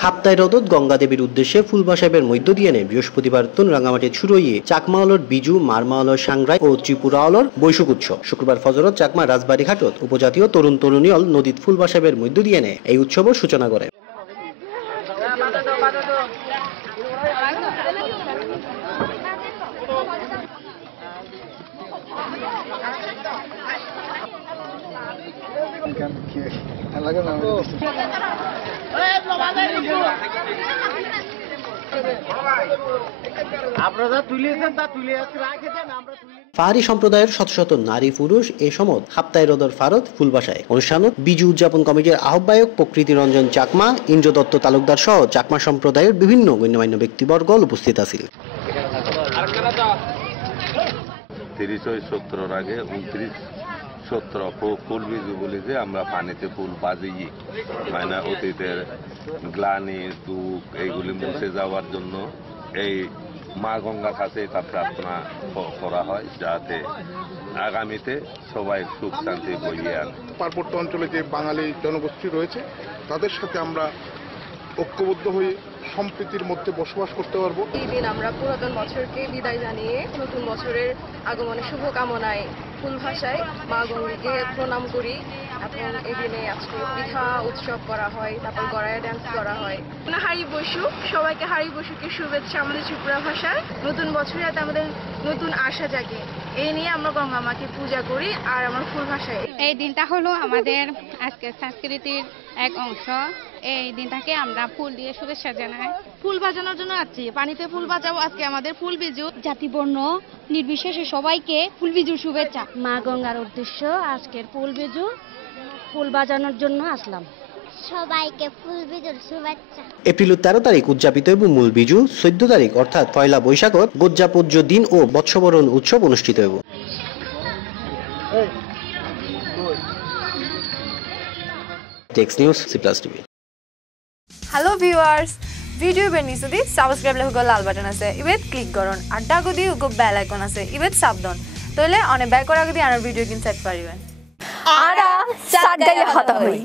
খাপ্তায় রদত গঙ্গা দেবীর উদ্দেশ্যে ফুলবাসাবের মধ্য দিয়ে বৃহস্পতিবার তুন রাঙামাটি ছুরইয়ে চাকমাওয়ালর বিজু মারমাওয়ালর সাংরাই ও ত্রিপুরাওয়ালর বৈশুক উৎসব শুক্রবার ফজরত চাকমা রাজবাড়িঘাটত উপজাতীয় তরুণ তরুণীল নদীত ফুলবাসাবের মধ্য দিয়ে এই উৎসবের সূচনা করে। পাহাড়ি সম্প্রদায়ের শত শত নারী পুরুষ এ সময় খাপ্তায় রদর ফারত ফুলবাসায় অনুষ্ঠানত বিজু উদযাপন কমিটির আহ্বায়ক প্রকৃতি রঞ্জন চাকমা, ইন্দ্র দত্ত তালুকদার সহ চাকমা সম্প্রদায়ের বিভিন্ন গণ্যমান্য ব্যক্তিবর্গ উপস্থিত আছিল। 30-70 আগে 29-17 ফুল বিজু বলি যে আমরা পানিতে ফুল বাজিয়ে মানে অতীতের গ্লানি দুঃখ এইগুলি মুছে যাওয়ার জন্য এই মা গঙ্গার কাছে তা প্রার্থনা করা হয় যাতে আগামীতে সবাই সুখ শান্তি বইয়ে আনে। পার্বত্য অঞ্চলে যে বাঙালি জনগোষ্ঠী রয়েছে তাদের সাথে আমরা ঐক্যবদ্ধ হয়ে সম্প্রীতির মধ্যে বসবাস করতে পারবো। এই দিন আমরা পুরাতন বছরকে বিদায় জানিয়ে নতুন বছরের আগমনের শুভকামনায় ফুলভাষায় মা গঙ্গীকে প্রণাম করি এবং এই দিনে আজকে পিঠা উৎসব করা হয়, তারপর গড়াইয়া ডান্স করা হয়। হারি বৈশুক, সবাইকে হারি বৈশুকের শুভেচ্ছা আমাদের ত্রিপুরা ভাষায়। নতুন বছরে যাতে আমাদের নতুন আশা জাগে এই নিয়ে আমরা গঙ্গা মাকে পূজা করি আর আমার ফুল ভাষায়। এই দিনটা হলো আমাদের আজকের সংস্কৃতির এক অংশ। এই দিনটাকে আমরা ফুল দিয়ে শুভেচ্ছা জানাই। ফুল বাজানোর জন্য আছি, পানিতে ফুল বাজাবো আজকে আমাদের ফুল বিজু। জাতিবর্ণ নির্বিশেষে সবাইকে ফুল বিজুর শুভেচ্ছা। মা গঙ্গার উদ্দেশ্য আজকের ফুল বিজু, ফুল বাজানোর জন্য আসলাম। সবাইকে ফুল বিজুর শুভেচ্ছা। এপ্রিলের 13 তারিখ উদযাপিত এবং মূল বিজু 14 তারিখ অর্থাৎ পয়লা বৈশাখত গোজ্জাপূজ্য দিন ও বৎসবরণ উৎসব অনুষ্ঠিত হইব। টেক্স news C+TV। Hello viewers, video বেনি যদি সাবস্ক্রাইব লেখক লাল বাটন আছে ইবেত ক্লিক করুন আর ডাগো দি উগো বেল আইকন আছে ইবেত সাবধান তাহলে অনেক ব্যাক করা গদি আর ভিডিও কিনতে পারিবেন। আরা সাগাই হতা হই।